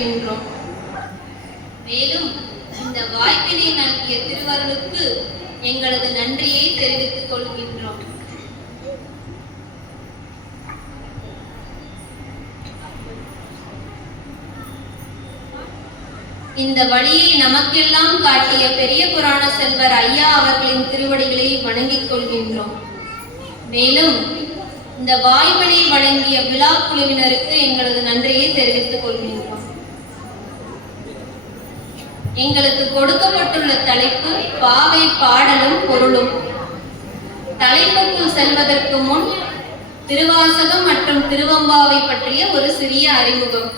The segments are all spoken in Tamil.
கொள்கின்றோம். மேலும் இந்த வாய்ப்பினை நல்கிய திருவருளுக்கு எங்களது நன்றியை தெரிவித்துக் கொள்கின்றோம். இந்த வழியை நமக்கெல்லாம் காட்டிய பெரிய புராண செல்வர் ஐயா அவர்களின் திருவடிகளை வணங்கிக் கொள்கின்றோம். மேலும் இந்த வாய்ப்பினை வழங்கிய விழா குழுவினருக்கு எங்களது நன்றியை தெரிவித்துக் கொள்கின்றோம். எங்களுக்கு கொடுக்கப்பட்டுள்ள தலைப்பு பாவை பாடலும் பொருளும். தலைப்புக்குள் செல்வதற்கு முன் திருவாசகம் மற்றும் திருவம்பாவை பற்றிய ஒரு சிறிய அறிமுகம்.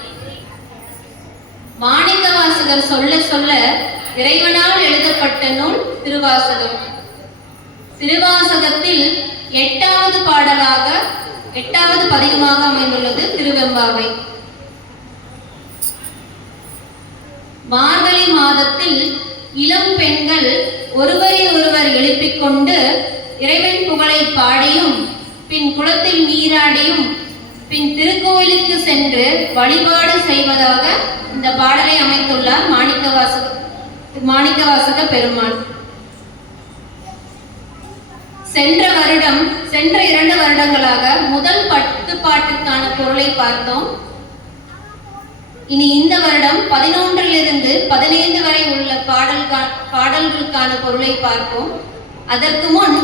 மாணிக்கவாசகர் சொல்ல சொல்ல இறைவனால் எழுதப்பட்ட நூல் திருவாசகம். திருவாசகத்தில் 8வது பாடலாக 8வது பதிகமாக அமைந்துள்ளது திருவெம்பாவை. மார்கழி மாதத்தில் இளம் பெண்கள் ஒருவரை ஒருவர் எழுப்பிக் கொண்டு இறைவன் புகழை பாடியும் பின் குளத்தில் நீராடியும் பின் திருக்கோயிலுக்கு சென்று வழிபாடு செய்வதாக இந்த பாடலை அமைத்துள்ளார் மாணிக்கவாசக பெருமாள். சென்ற 2 வருடங்களாக முதல் 10 பாட்டுக்கான பொருளை பார்த்தோம். இனி இந்த வருடம் 11லிருந்து 15 வரை உள்ள பாடல்களுக்கான பொருளை பார்ப்போம். அதற்கு முன்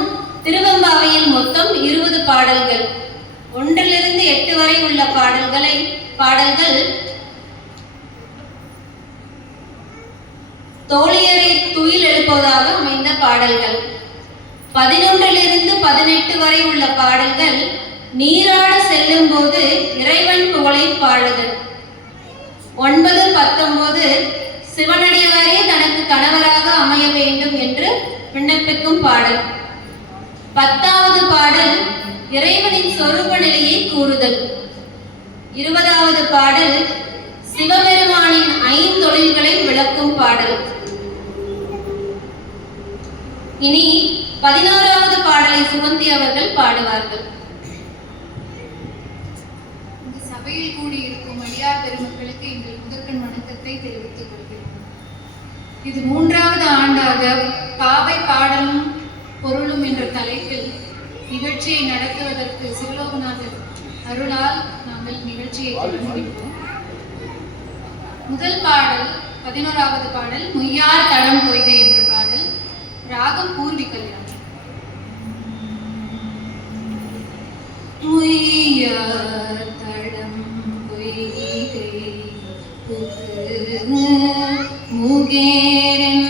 திருவெம்பாவையில் மொத்தம் 20 பாடல்கள், 1லிருந்து 8 வரை உள்ள பாடல்கள் தோழியரை துயில் எழுப்புவதாக அமைந்த பாடல்கள். 11லிருந்து 18 வரை உள்ள பாடல்கள் நீராட செல்லும் போது இறைவன் புகழை பாடுதல். 9, 19 சிவனடியாரே தனக்கு கணவராக அமைய வேண்டும் என்று விண்ணப்பிக்கும் பாடல். 10வது பாடல் இறைவனின் சொரூப நிலையை கூறுதல். 20வது பாடல் சிவபெருமானின் 5 தொழில்களை விளக்கும் பாடல். இனி 16வது பாடலை சுமந்தி அவர்கள் பாடுவார்கள். இந்த சபையில் கூடியிருக்கும் அடியார் பெருமக்களுக்கு எங்கள் முதற்கண் வணக்கத்தை தெரிவித்துக் கொள்கிறோம். இது 3வது ஆண்டாக பாவை பாடலும் பொருளும் என்ற தலைப்பில் நிகழ்ச்சியை நடத்துவதற்கு சிவலோகநாதர் அருளால் நாங்கள் நிகழ்ச்சியை தொடங்குகின்றோம். முதல் பாடல் 11வது பாடல் முய்யார் தடம் பொய்கை என்ற பாடல். ராகம் பூர்வி கல்யாணம். முய்யார் தடம் பொய்கை முகேரன்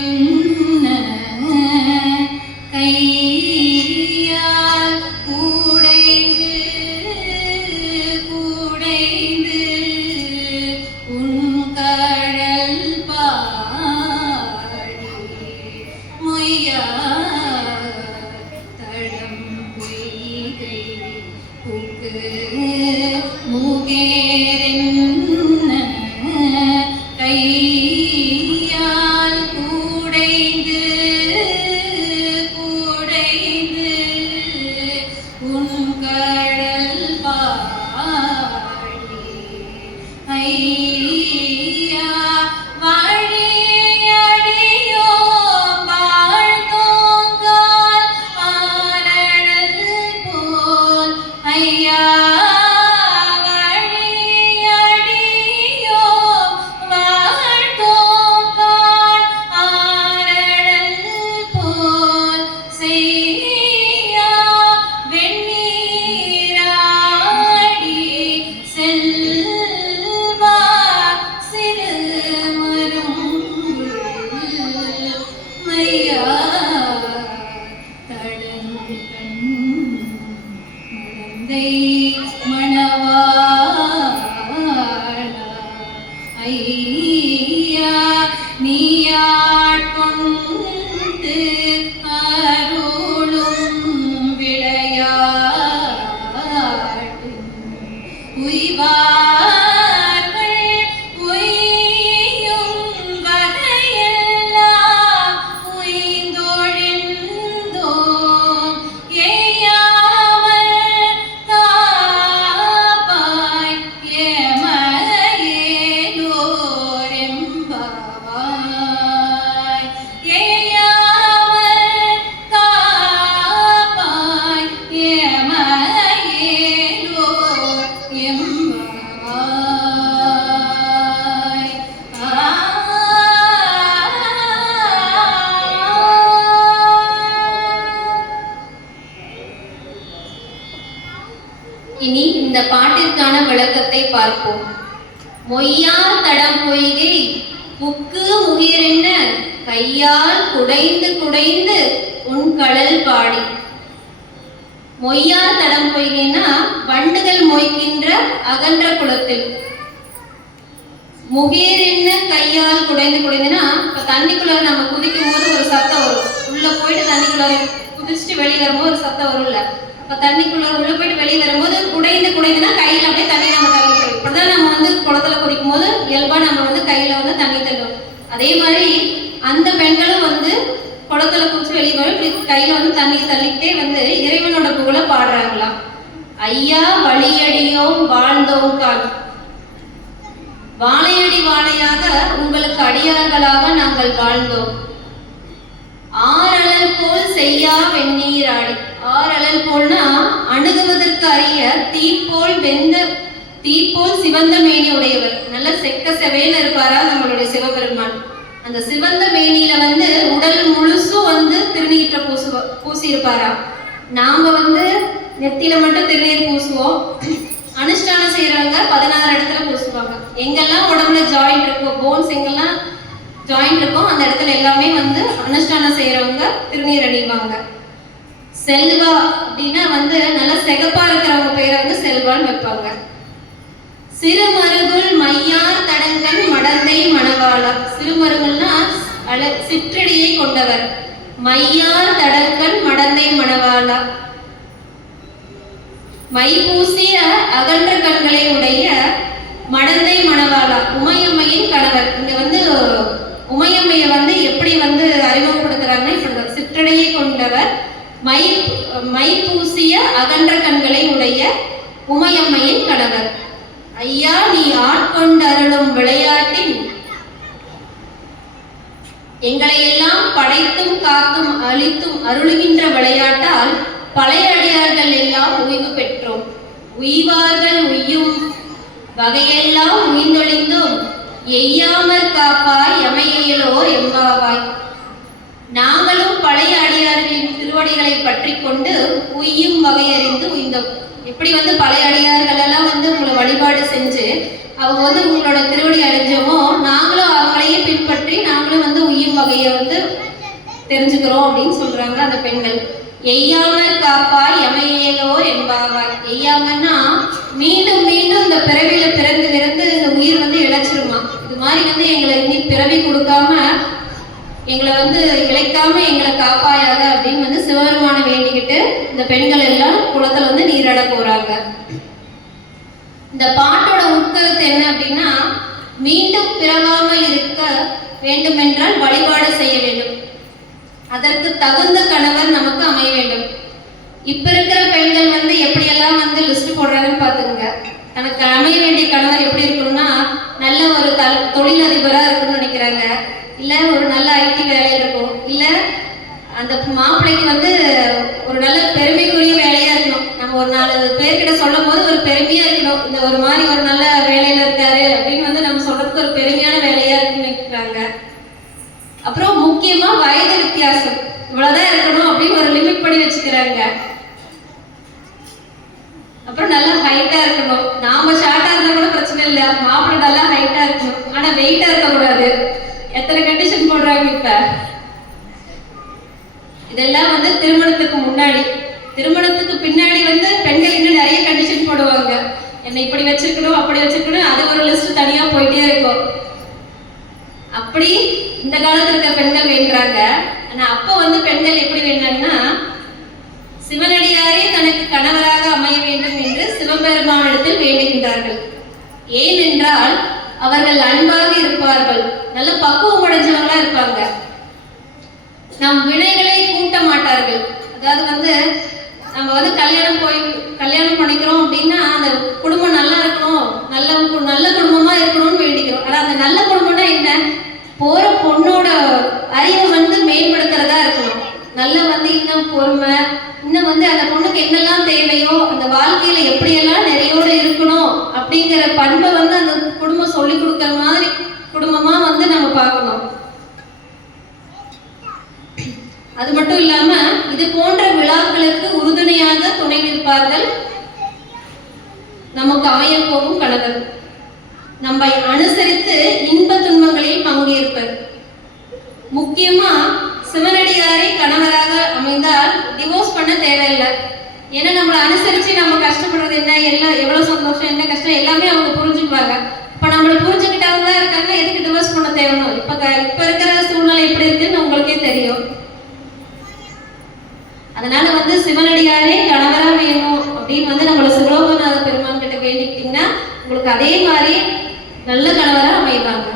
பார்ப்போம். மொய்யார் தடம் பொய்கை புக்கு முகிரென்ன கையால் குடைந்து குடைந்து உன் கடல் பாடி. மொய்யார் தடம் பொய்கைன்னா வண்டுகள் மொய்க்கின்ற அகன்ற குளத்தில். முகேரென்ன கையால் குடைந்து குடைந்துன்னா, இப்ப தண்ணிக்குள்ள நம்ம குதிக்கும் போது ஒரு சத்தம் வரும். உள்ள போயிட்டு தண்ணிக்குள்ள குதிச்சுட்டு வெளியே வரும்போது ஒரு சத்தம் வரும்ல. அப்ப தண்ணிக்குள்ள உள்ள போயிட்டு வெளியே வரும்போது குடைந்து குடைந்துன்னா கையில அப்படியே தண்ணி நம்ம தள்ளி போயிடும். இப்படிதான் நம்ம வந்து குளத்துல குதிக்கும் போது இயல்பா நம்ம வந்து கையில வந்து தண்ணி தள்ளுவோம். அதே மாதிரி அந்த பெண்களும் வந்து குளத்துல குதிச்சு வெளியே போய் இப்படி கையில வந்து தண்ணி தள்ளிக்கிட்டே வந்து இறைவனோட புகழை பாடுறாங்களாம். ஐயா வழியடியோம் வாழ்ந்தோம் கால், வாழையடி வாழையாக உங்களுக்கு அடியார்களாக நாங்கள் வாழ்ந்தோம். ஆறழல் போல் செய்யா வெந்நீராடி. ஆறழல் போல்னா அணுகுவதற்கு அறிய தீப்போல் சிவந்த மேனி உடையவர். நல்ல செக்க செவேன்னு இருப்பாரா நம்மளுடைய சிவபெருமான். அந்த சிவந்த மேனியில வந்து உடல் முழுசும் வந்து திருநீற்ற பூசி இருப்பாரா. நாம வந்து நெத்தியில மட்டும் திருநீர் பூசுவோம். அனுஷ்டானம் செய்யறவங்க 16 இடத்துல பூசுவாங்க. எங்கெல்லாம் உடம்புல ஜாயிண்ட் இருக்கோ, போன்ஸ் எங்கெல்லாம் ஜாயிண்ட் இருக்கோ அந்த இடத்துல எல்லாமே வந்து அனுஷ்டானம் செய்யறவங்க திருநீர் அணிவாங்க. செல்வா அப்படின்னா வந்து நல்லா சிகப்பா இருக்கிறவங்க பேரை வந்து செல்வான்னு வைப்பாங்க. சிறுமருகுல் மையார் தடங்கன் மடந்தை மணவாளா. சிறுமருகுல்னா சிற்றடியை கொண்டவர். மையார் தடங்கன் மடந்தை மணவாளா. மை பூசிய அகன்ற கண்களை உடைய மடந்தை மணவாளா, உமையம்மையின் கணவர். இங்க வந்து உமையம்மையை வந்து எப்படி வந்து அறிமுகப்படுத்துறாங்கன்னா இப்படி சிற்றடையை கொண்டவர், மை பூசிய அகன்ற கண்களை உடைய உமையம்மையின் கணவர். ஐயா நீ ஆட்கொண்டு அருளும் விளையாட்டின் எங்களை எல்லாம் படைத்தும் காத்தும் அழித்தும் அருளுகின்ற விளையாட்டால் பழைய அடியார்கள் எல்லாம் உய்வு பெற்றோம். உய்வார்கள் உய்யும் வகையெல்லாம் உய்ந்தொழிந்தோம். எய்யாமற் காப்பாய் எமையலோர் எம்பாவாய். நாங்களும் பழைய அடியார்களின் திருவடிகளை பற்றி கொண்டு உய்யும் வகையறிந்து உய்ந்தோம். எப்படி வந்து பழைய அடியார்கள் எல்லாம் வந்து உங்களை வழிபாடு செஞ்சு அவங்க வந்து உங்களோட திருவடி அடைஞ்சோமோ, நாங்களும் அவங்களையே பின்பற்றி நாங்களும் வந்து உய்யும் வகையை வந்து தெரிஞ்சுக்கிறோம் அப்படின்னு சொல்றாங்க அந்த பெண்கள். எய்யாமற் காப்பாய் எமையலோர் எம்பாவாய். எய்யாமன்னா மீண்டும் மீண்டும் இந்த பிறவியில பிறந்து பிறந்து இந்த உயிர் வந்து இழைச்சிருமா. இது மாதிரி வந்து எங்களை இனி பிறவி கொடுக்காம எங்களை வந்து இழைக்காம எங்களை காப்பாயாக அப்படின்னு வந்து சிவபெருமான வேண்டிக்கிட்டு இந்த பெண்கள் எல்லாம் குளத்துல வந்து நீராட போறாங்க. இந்த பாட்டோட உட்கருத்து என்ன அப்படின்னா, மீண்டும் பிறவாமல் இருக்க வேண்டும் என்றால் வழிபாடு செய்ய வேண்டும். அதற்கு தகுந்த கணவர் நமக்கு அமைய வேண்டும். இப்ப இருக்கிற பெண்கள் வந்து எப்படியெல்லாம் வந்து லிஸ்ட் போடுறாங்கன்னு பாத்துங்க. தனக்கு அமைய வேண்டிய கணவர் எப்படி இருக்கணும்னா, நல்ல ஒரு தொழிலதிபரா இருக்கணும்னு நினைக்கிறாங்க, இல்ல ஒரு நல்ல ஐடி வேலையில இருக்கும், இல்ல அந்த மாப்பிள்ளைக்கு வந்து ஒரு நல்ல பெருமைக்குரிய வேலையா இருக்கணும். நம்ம ஒரு 4 பேர்கிட்ட சொல்லும் போது ஒரு பெருமையா இருக்கணும், இந்த ஒரு மாதிரி ஒரு நல்ல வேலையில இருக்காரு அப்படின்னு வந்து நம்ம சொல்றதுக்கு ஒரு பெருமையான வேலையா இருக்குன்னு நினைக்கிறாங்க. அப்புறம் முக்கியமா வயது வித்தியாசம் இவ்வளவுதான் இருக்கணும் அப்படின்னு ஒரு லிமிட் பண்ணி வச்சுக்கிறாங்க. அப்புறம் நல்லா ஹைட்டா இருக்கணும். நாம ஷார்ட்டா இருந்தா கூட பிரச்சனை இல்லை, மாப்பிள்ளை நல்லா ஹைட்டா இருக்கணும், ஆனா வெயிட்டா இருக்க கூடாது. எத்தனை கண்டிஷன் போடுறாங்க இப்ப. இதெல்லாம் வந்து திருமணத்துக்கு முன்னாடி. திருமணத்துக்கு பின்னாடி வந்து பெண்கள் இன்னும் நிறைய கண்டிஷன் போடுவாங்க. என்னை இப்படி வச்சிருக்கணும் அப்படி வச்சிருக்கணும், அது ஒரு லிஸ்ட் தனியா போயிட்டே இருக்கும். அப்படி இந்த காலத்துல இருக்க பெண்கள் வேண்டாங்க. ஆனா அப்ப வந்து பெண்கள் எப்படி வேண்டாங்கன்னா, சிவனடியாரே தனக்கு கணவராக அமைய வேண்டும் என்று சிவபெருமானிடத்தில் வேண்டுகின்றார்கள். ஏனென்றால் அவர்கள் அன்பாக இருப்பார்கள், நல்ல பக்குவம் அடைஞ்சவங்களா இருப்பாங்க, நம் வினைகளை கூட்ட மாட்டார்கள். அதாவது வந்து நம்ம வந்து கல்யாணம் பண்ணிக்கிறோம் அப்படின்னா அந்த குடும்பம் நல்லா இருக்கணும், நல்ல குடும்பமா இருக்கணும்னு வேண்டிக்கிறோம். ஆனா அந்த நல்ல குடும்பம்னா என்ன, போற பொண்ணோட அறிவை வந்து மேம்படுத்துறதா இருக்கணும். நல்ல வந்து இன்னும் பொறுமை, இன்னும் வந்து அந்த பொண்ணுக்கு என்னெல்லாம் தேவையோ, அந்த வாழ்க்கையில எப்படியெல்லாம் நிறையோடு இருக்கணும் அப்படிங்கிற பண்பை வந்து அந்த குடும்பம் சொல்லி கொடுக்குற மாதிரி குடும்பமா வந்து நம்ம பார்க்கணும். அது மட்டும் இல்லாம இது போன்ற விழாக்களுக்கு உறுதுணையாக துணை நிற்பார்கள் நமக்கு அமைய போகும் கணவர், நம்மை அனுசரித்து இன்ப துன்பங்களில் பங்கேற்பர். முக்கியமா சிவனடியாரை கணவராக அமைந்தால் டிவோர்ஸ் பண்ண தேவையில்லை. ஏன்னா நம்மளை அனுசரிச்சு நம்ம கஷ்டப்படுறது என்ன, எல்லாம் எவ்வளவு சந்தோஷம் என்ன கஷ்டம் எல்லாமே அவங்க புரிஞ்சுக்குவாங்க. இப்ப நம்மளை புரிஞ்சுக்கிட்டவங்க தான் இருக்காங்க, எதுக்கு டிவோர்ஸ் பண்ண தேவைணும்? இப்ப இருக்கிற சூழ்நிலை எப்படி இருக்குன்னு உங்களுக்கே தெரியும். அதனால சிவனடியாரே கணவரா வேணும் அப்படின்னு நம்மளோட சிவலோகநாத பெருமான் கிட்ட வேண்டிக்கிட்டீங்கன்னா உங்களுக்கு அதே மாதிரி நல்ல கணவரா அமைவாங்க.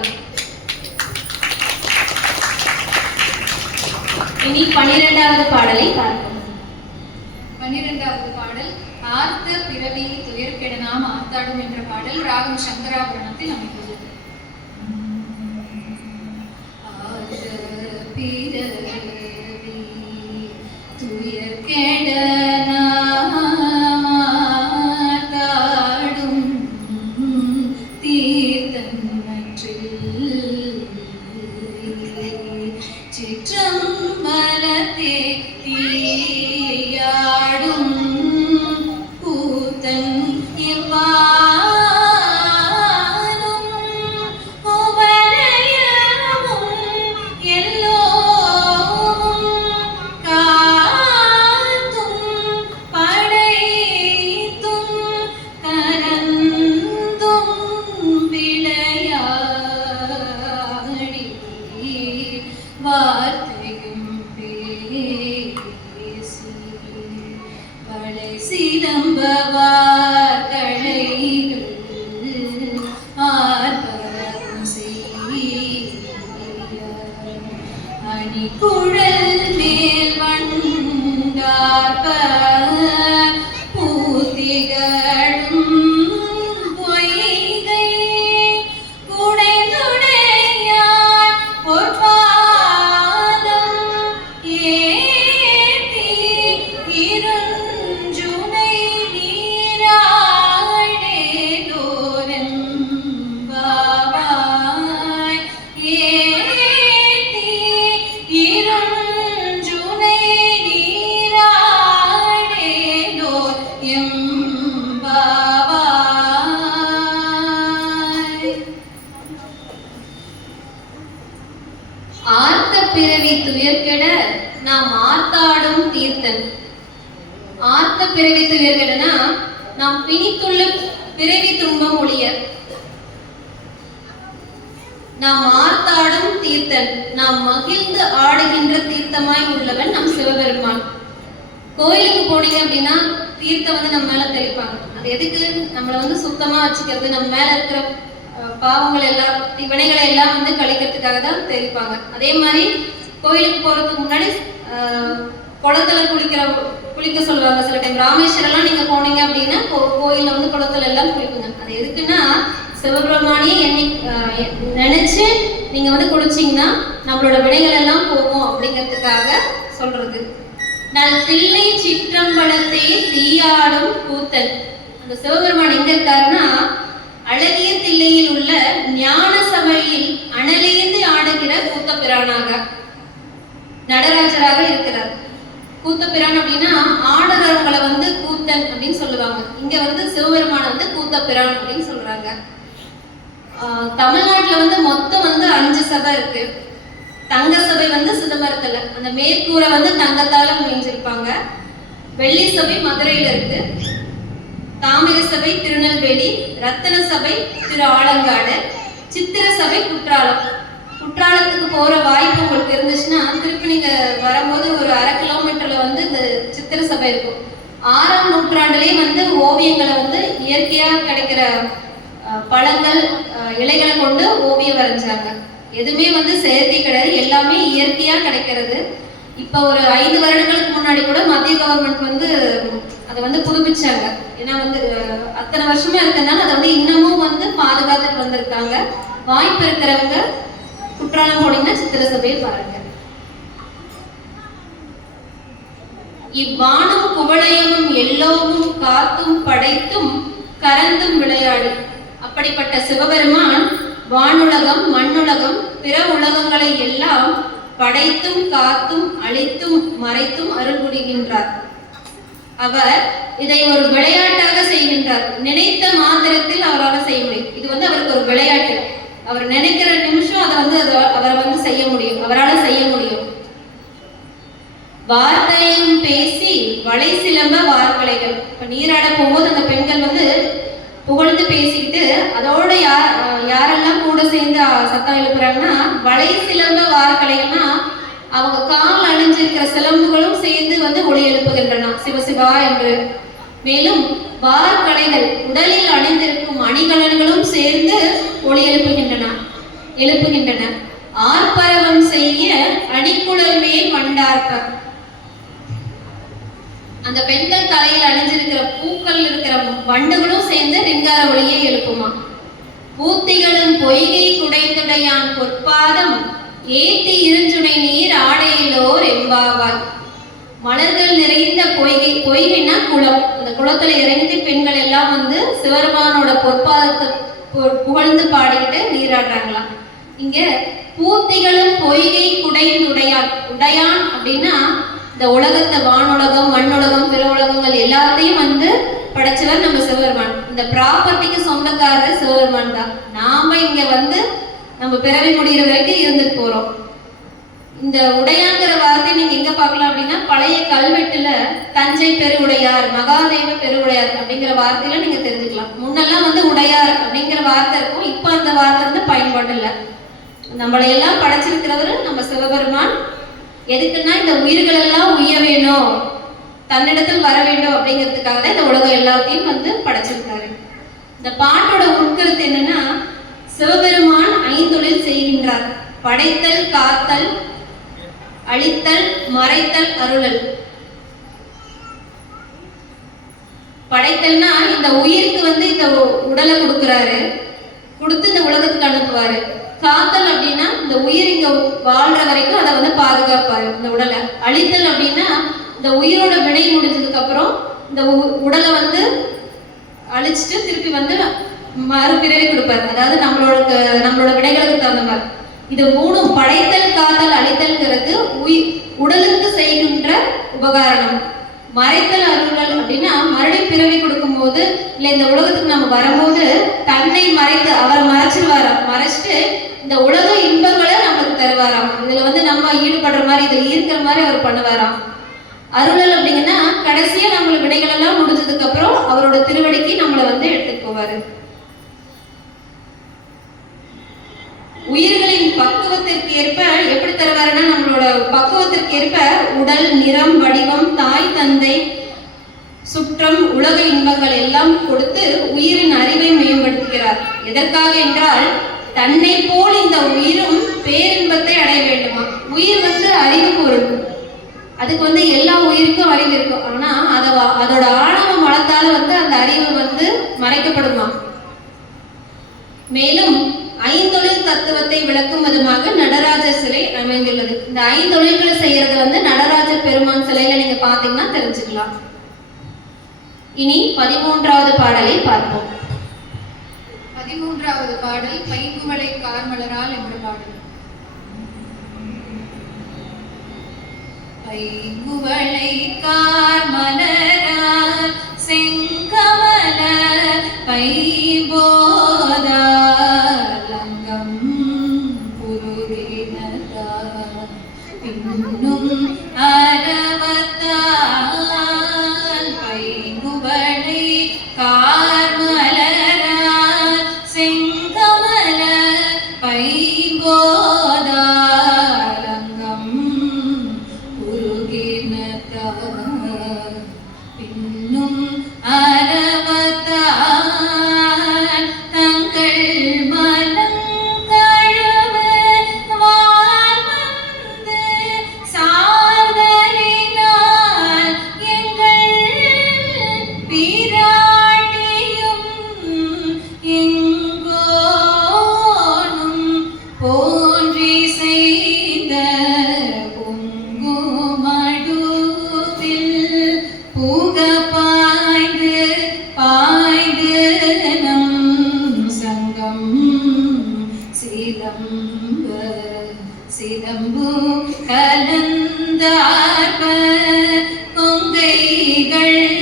இனி 12வது பாடலை பார்ப்போம். 12வது பாடல் ஆர்த்த பிறவி துயர்கெட நாம் ஆர்த்தாடும் என்ற பாடல். ராகம் சங்கராபரணத்தில் அமைந்தது. ஆர்த்த பிறவி துயர்கெட நாம் ஆர்த்தாடும் தீர்த்தன்னற்றில் சிற்றம்பலத்தே தீயாடும் கூத்தன் இவ்வாறும் உவலயமும் எல்லோரும் காத்தும் படைத்தும் கரந்தும் விளையாடி வார்த்தையும் பேசி வளை சிலம்பவார் களைகள் ஆர்ப்பரம் செய்ய அணி குழல் மேல் வண்டார்ப்ப பூத்திகளும் பொய்கை குடைந்துடையார் பொற்பாதம் ஏத்தி இருஞ்சுனை நீராடேலோரெம்பாவாய் ஏத்தி இருஞ்சுனை நீராடேலோர் எம்பாவாய். ஆர்த்த பிறவி துயர்கெட நாம் ஆர்த்தாடும் தீர்த்தன். ஆர்த்த பிறவி துயர்கெடனா நாம் பிணித்துள்ள பிறவி துன்பம் ஒழிய. நாம் ஆர்த்தாடும் தீர்த்தன், நாம் மகிழ்ந்து ஆடுகின்ற தீர்த்தமாய் உள்ளவன் நம் சிவபெருமான். கோயிலுக்கு போனீங்க அப்படின்னா தீர்த்தம் நம்ம மேல தெளிப்பாங்க. அது எதுக்கு? நம்மளை சுத்தமா வச்சுக்கிறது, நம்ம மேல இருக்கிற பாவங்கள் எல்லாம் வினைகளை எல்லாம் கழிக்கிறதுக்காக தான் தெளிப்பாங்க. அதே மாதிரி கோயிலுக்கு போறதுக்கு முன்னாடி குளத்துல குளிக்க சொல்லுவாங்க. சில டைம் ராமேஸ்வரம் நீங்க போனீங்க அப்படின்னா கோயில்ல குளத்துல எல்லாம் குளிக்குங்க. அது எதுக்குன்னா சிவபெருமானியை நினைச்சு நீங்க குளிச்சீங்கன்னா நம்மளோட வினைகள் எல்லாம் போகும் அப்படிங்கிறதுக்காக சொல்றது. நல் தில்லை சிற்றம்பலத்தை தீயாடும் கூத்தன். அந்த சிவபெருமான் எங்க இருக்காருன்னா அழகிய தில்லையில் உள்ள ஞான சபையில் அனலேந்து ஆடுகிற கூத்தப்பிரானாக நடராஜராக இருக்கிறார். கூத்தப்பிரான் அப்படின்னா ஆடுறவங்களை கூத்தன் அப்படின்னு சொல்லுவாங்க. இங்க சிவபெருமான கூத்தப்பிரான் அப்படின்னு சொல்றாங்க. தமிழ்நாட்டுல மொத்தம் 5 சபை இருக்கு. தங்க சபை சிதம்பரத்துல, அந்த மேற்கூரை தங்கத்தால மேய்ஞ்சிருப்பாங்க. வெள்ளி சபை மதுரையில இருக்கு. தாமிர சபை திருநெல்வேலி, ரத்தன சபை திரு ஆலங்காடு, சித்திர சபை குற்றாலம். குற்றாலத்துக்கு போற வாய்ப்பு உங்களுக்கு இருந்துச்சுன்னா திருப்பி நீங்க வரும்போது ஒரு 1/2 கிலோமீட்டர்ல இந்த சித்திர சபை இருக்கும். 6ஆம் நூற்றாண்டிலே ஓவியங்களை இயற்கையா கிடைக்கிற பழங்கள் இலைகளை கொண்டு ஓவியம் வரைஞ்சாங்க. எதுவுமே செயற்கை கிடையாது, எல்லாமே இயற்கையா கிடைக்கிறது. இப்ப ஒரு 5 வருடங்களுக்கு முன்னாடி கூட மத்திய கவர்மெண்ட் அதை புதுப்பிச்சாங்க. ஏன்னா அத்தனை வருஷமா இருக்கிறதுனால அதை இன்னமும் பாதுகாத்துட்டு வந்திருக்காங்க. வாய்ப்பு இருக்கிறவங்க குற்றாலம் போனீங்கன்னா சித்திர சபையை பாருங்க. இவ்வானும் குவளையமும் எல்லோவும் காத்தும் படைத்தும் கரந்தும் விளையாடு. அப்படிப்பட்ட சிவபெருமான் வானுலகம் மண்ணுலகம் பிற உலகங்களை எல்லாம் படைத்தும் காத்தும் அழித்தும் மறைத்தும் அருள் புரிகின்றார். அவர் இதை ஒரு விளையாட்டாக செய்கின்றார். நினைத்த மாத்திரத்தில் அவரால் செய்ய முடியும். இது வந்து அவருக்கு ஒரு விளையாட்டு. அவர் நினைக்கிற நிமிஷம் அவரை வந்து செய்ய முடியும், அவரால் செய்ய முடியும். வார்த்தையும் பேசி வளை சிலம்ப வார்கலைகள். இப்ப நீராட போகும்போது அந்த பெண்கள் வந்து புகழ்ந்து பேசிக்கிட்டு அதோட யாரெல்லாம் கூட சேர்ந்து சத்தம் எழுப்புறாங்கன்னா, வளை சிலம்ப வார்கலைகள்னா அவங்க கால் அணிஞ்சிருக்கிற சிலம்புகளும் சேர்ந்து வந்து ஒளி எழுப்புகின்றன, சிவசிவா என்று. மேலும் வார்கலைகள் உடலில் அணிந்திருக்கும் அணிகலன்களும் சேர்ந்து ஒளி எழுப்புகின்றன. ஆர்ப்பரவம் செய்ய அணிக்குழல் மேல் வண்டார்ப்ப. அந்த பெண்கள் தலையில் அணிஞ்சிருக்கிற பூக்கள் இருக்கிற வண்டுகளும் சேர்ந்து ரிங்கார ஒளியை எழுப்புமா. பூத்திகளும் பொய்கை குடைந்துடையான் பொற்பாதம் ஏத்தி இருஞ்சுனை நீர் ஆடையிலோர் எம்பாவாய். மலர்கள் நிறைந்த பொய்கைன்னா குளம். அந்த குளத்துல இறங்கி பெண்கள் எல்லாம் வந்து சிவருமானோட பொற்பாதத்தை புகழ்ந்து பாடிக்கிட்டு நீராடுறாங்களாம். இங்க பூத்திகளும் பொய்கை குடைந்துடையான். உடையான் அப்படின்னா இந்த உலகத்தை, வானுலகம், மண்ணுலகம், பிற உலகங்கள் எல்லாத்தையும் வந்து படைச்சவர் நம்ம சிவபெருமான். இந்த ப்ராப்பர்ட்டிக்கு சொந்தக்காரர் சிவபெருமான் தான். நாம இங்க வந்து நம்ம பிறவி முடிகிற வரைக்கும் இருந்துட்டு போறோம். இந்த உடையாங்கிற வார்த்தையை நீங்க எங்க பார்க்கலாம் அப்படின்னா, பழைய கல்வெட்டுல தஞ்சை பெருவுடையார், மகாதேவ பெருவுடையார் அப்படிங்கிற வார்த்தையில நீங்க தெரிஞ்சுக்கலாம். முன்னெல்லாம் வந்து உடையார் அப்படிங்கிற வார்த்தை இருக்கும், இப்ப அந்த வார்த்தை வந்து பயன்பாடு இல்லை. நம்மளை எல்லாம் படைச்சிருக்கிறவரு நம்ம சிவபெருமான். எதுக்குன்னா இந்த உயிர்கள் எல்லாம் உய்ய வேணும், தன்னிடத்தில் வர வேண்டும் அப்படிங்கிறதுக்காக தான் இந்த உலகம் எல்லாத்தையும் வந்து படைச்சிருக்காரு. இந்த பாட்டோட உட்கருத்து என்னன்னா, சிவபெருமான் ஐந்தொழில் செய்கின்றார். படைத்தல், காத்தல், அழித்தல், மறைத்தல், அருளல். படைத்தல்னா இந்த உயிருக்கு வந்து இந்த உடலை கொடுக்குறாரு, கொடுத்து இந்த உலகத்துக்கு அனுப்புவாரு. காத்தல் அப்படின்னா இந்த உயிர் இங்க வாழ்ற வரைக்கும் அதை வந்து பாதுகாப்பாரு இந்த உடலை. அழித்தல் அப்படின்னா இந்த உயிரோட வினை முடிஞ்சதுக்கு அப்புறம் இந்த உடலை வந்து அழிச்சிட்டு திருப்பி வந்து மறுபிறவி கொடுப்பாரு. அதாவது நம்மளோட வினைகளுக்கு தகுந்த மாதிரி. இது மூணும், படைத்தல், காத்தல், அழித்தல்ங்கிறது உடலுக்கு செய்கின்ற உபகாரணம். மறைத்தல், அருளல் அப்படின்னா மறுபடியும் பிறவி கொடுக்கும் போது, இல்லை இந்த உலகத்துக்கு நம்ம வரும்போது தன்னை மறைத்து அவரை மறைச்சிட்டு இந்த உலக இன்பங்களை நமக்கு தருவாராம். இதுல வந்து நம்ம ஈடுபடுற மாதிரி, இதுல இருக்கிற மாதிரி அவர் பண்ணுவாராம். அருளல் அப்படிங்கன்னா கடைசியா நம்மள வினைகள் எல்லாம் முடிஞ்சதுக்கு அப்புறம் அவரோட திருவடிக்கு நம்மளை வந்து எடுத்துட்டு போவாரு. உயிர்களின் பக்குவத்திற்கு ஏற்ப எப்படி தருவாருன்னா, நம்மளோட பக்குவத்திற்கு ஏற்ப உடல், நிறம், வடிவம், தாய் தந்தை, சுற்றம், உலக இன்பங்கள் எல்லாம் கொடுத்து உயிரின் அறிவை மேம்படுத்துகிறார். எதற்காக என்றால், தன்னை போல் இந்த உயிரும் பேரின்பத்தை அடைய வேண்டுமா. உயிர் வந்து அறிவு பொருள். அதுக்கு வந்து எல்லா உயிருக்கும் அறிவு இருக்கும். ஆனா அதோட ஆணவ மலத்தால வந்து அந்த அறிவு வந்து மறைக்கப்படுமா. மேலும் ஐந்தொழில் தத்துவத்தை விளக்கும் விதமாக நடராஜர் சிலை அமைந்துள்ளது. இந்த ஐந்தொழில்களை செய்யறது வந்து நடராஜர் பெருமான் சிலையில நீங்க பாத்தீங்கன்னா தெரிஞ்சுக்கலாம். இனி 13வது பாடலை பார்ப்போம். 13வது பாடல் பைங்குவளை கார்மலரால் என்ற பாடல். பைங்குவளை கார்மலரால் செங்கமல பைபோதாலங்கம் புருகினதால் பின்னும் அரவத்தால் பைங்குவளை கார்மலரால் செங்கமல பைபோதாலங்கம் புருகினதால் பின்னும் அரவத்தால் தங்கள் மனம் கழுவ வாழ்வந்து சாதலினால் எங்கள் பிராட்டியும் எங்கோனும் போன்றி செய்த பொங்குமடுவில் புக பாய்ந்து நம் சங்கம் சிலம்பு கலந்தார்ப கொங்கைகள்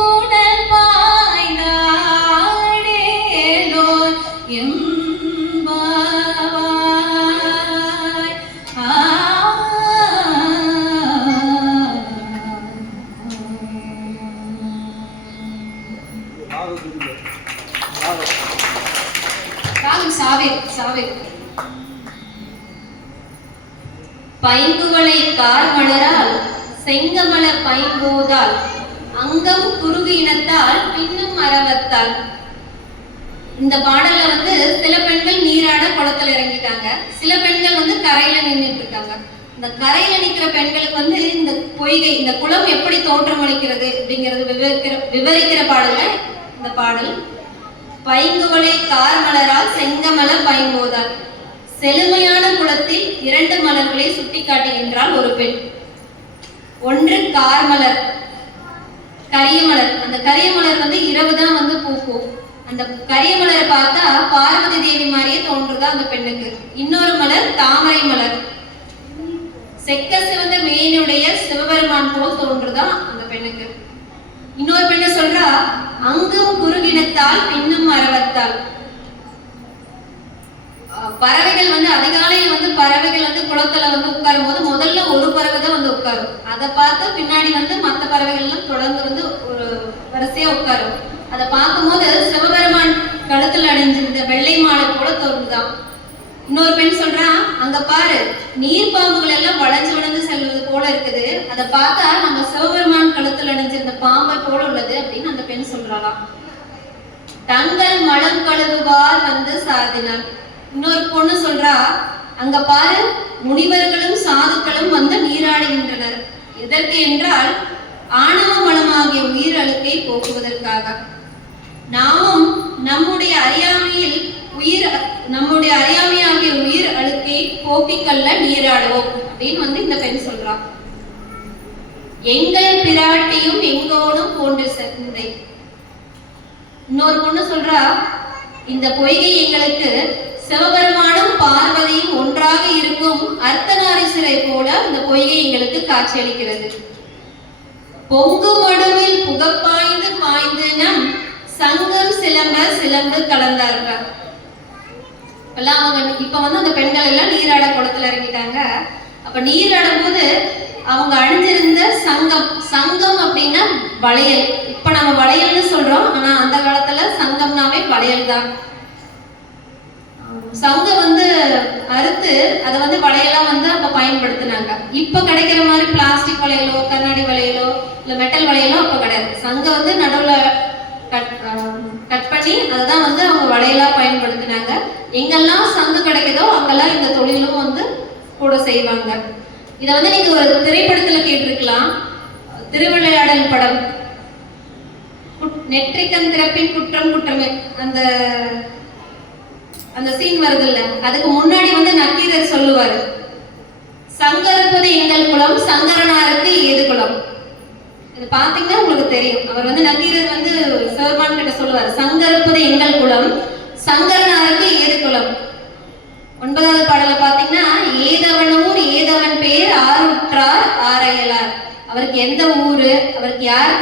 பூணல் பாய்ந்தாடேலோர் எம்பாவாய். ராகம் சாவே. பைங்குவளை கார் மலரால் செங்கமல பைம்போதால் அங்கம் குருகு இனத்தால் பின்னும் அரவத்தால். இந்த பாடல்ல வந்து சில பெண்கள் நீராட குளத்துல இறங்கிட்டாங்க, சில பெண்கள் வந்து கரையில நின்றுட்டு இருக்காங்க. இந்த கரையில நிக்கிற பெண்களுக்கு வந்து இந்த பொய்கை, இந்த குளம் எப்படி தோற்றமளிக்கிறது அப்படிங்கிறது விவரிக்கிற பாடல்ல இந்த பாடல். பைங்குவளை கார் மலரால் செங்கமல பைம்போதால். செழுமையான குளத்தில் 2 மலர்களை சுட்டி காட்டுகின்றாள் ஒரு பெண். ஒன்று கார்மலர், கரிய மலர். அந்த கரிய மலர் வந்து இரவு தான் வந்து பூக்கும். அந்த கரிய மலரை பார்த்தா பார்வதி தேவி மாதிரியே தோன்றுதா அந்த பெண்ணுக்கு. இன்னொரு மலர் தாமரை மலர், செக்க சிவந்த மேனுடைய சிவபெருமான் போல் தோன்றுதா அந்த பெண்ணுக்கு. இன்னொரு பெண்ணை சொல்றா, அங்கும் குறுகினத்தால் பின்னும் அரவத்தால். பறவைகள் வந்து அதிகாலையில் வந்து பறவைகள் வந்து குளத்துல வந்து உட்காரும் போது முதல்ல ஒரு பறவை தான் வந்து உட்காரும். அதை பார்த்து பின்னாடி வந்து மற்ற பறவைகள் எல்லாம் தொடர்ந்து வந்து ஒரு வரிசையா உட்காரும். அதை பார்க்கும்போது சிவபெருமான் கழுத்துல அணிஞ்சிருந்த வெள்ளை மாலை போல தோன்றுதான். இன்னொரு பெண் சொல்றா, அங்க பாரு நீர் பாம்புகள் எல்லாம் வளைஞ்சு செல்வது போல இருக்குது, அதை பார்த்தா நம்ம சிவபெருமான் கழுத்துல அணிஞ்சிருந்த பாம்பை போல உள்ளது அப்படின்னு அந்த பெண் சொல்றாளாம். தங்கள் மலம் கழுவுவார் வந்து சாதினாள். இன்னொரு பொண்ணு சொல்றா, அங்க பாரு முனிவர்களும் சாதுக்களும் வந்து நீராடுகின்றனர். எதற்கு என்றால் ஆணவ மலமாகிய உயிர் அழுக்கை போக்குவதற்காக. நாமும் நம்முடைய அறியாமையாகிய உயிர் அழுக்கை போக்கிக்கல்ல நீராடுவோம் அப்படின்னு வந்து இந்த பெண் சொல்றா. எங்கள் பிராட்டியும் எங்கோனும் போன்று சென்றை. இன்னொரு பொண்ணு சொல்றா, இந்த பொய்கை எங்களுக்கு சிவபெருமானும் பார்வதியும் ஒன்றாக இருக்கும் அர்த்தநாரீஸ்வரை போல இந்த பொய்கை எங்களுக்கு காட்சியளிக்கிறது. பொங்கு மடுவில் புகப்பாய்ந்து பாய்ந்து நம் சங்கம் சிலம்பு கலந்தார்கள். இப்ப வந்து அந்த பெண்கள் எல்லாம் நீராட குளத்துல இறங்கிட்டாங்க. அப்ப நீராடும் போது அவங்க அணிஞ்சிருந்த சங்கம் அப்படின்னா வளையல். இப்ப நம்ம வளையல்னு சொல்றோம், ஆனா அந்த காலத்துல சங்கம்னாவே வளையல் தான். சங்கம் வந்து அறுத்து அதை வந்து வளையலா வந்து அப்ப பயன்படுத்தினாங்க. இப்ப கிடைக்கிற மாதிரி பிளாஸ்டிக் வளையலோ கண்ணாடி வளையலோ இல்ல மெட்டல் வளையலோ அப்ப கிடையாது. சங்கம் வந்து நடுவுல கட் பண்ணி அதான் வந்து அவங்க வளையலா பயன்படுத்தினாங்க. எங்கெல்லாம் சங்கு கிடைக்குதோ அங்கெல்லாம் இந்த தொழிலும் வந்து கூட செய்வாங்க. இதை வந்து நீங்க ஒரு திரைப்படத்துல கேட்டிருக்கலாம். திருவிளையாடல் படம், நெற்றிக்கண் திறப்பின் குற்றம் குற்றமே அந்த சீன் வருது இல்ல, அதுக்கு முன்னாடி வந்து நக்கீரர் சொல்லுவாரு, சங்கருப்பது எங்கள் குலம் சங்கரனாருக்கு ஏது குலம். இது பாத்தீங்கன்னா உங்களுக்கு தெரியும். அவர் வந்து நக்கீரர் வந்து சிவபெருமான் கிட்ட சொல்லுவாரு, சங்கருப்பது எங்கள் குலம் சங்கரனாருக்கு ஏது குலம். 9வது பாடல பாத்தீங்கன்னா, ஏதவனூர் ஏதவன் பேர் ஆருற்றார் ஆரையலார். அவருக்கு எந்த ஊரு, அவருக்கு யார்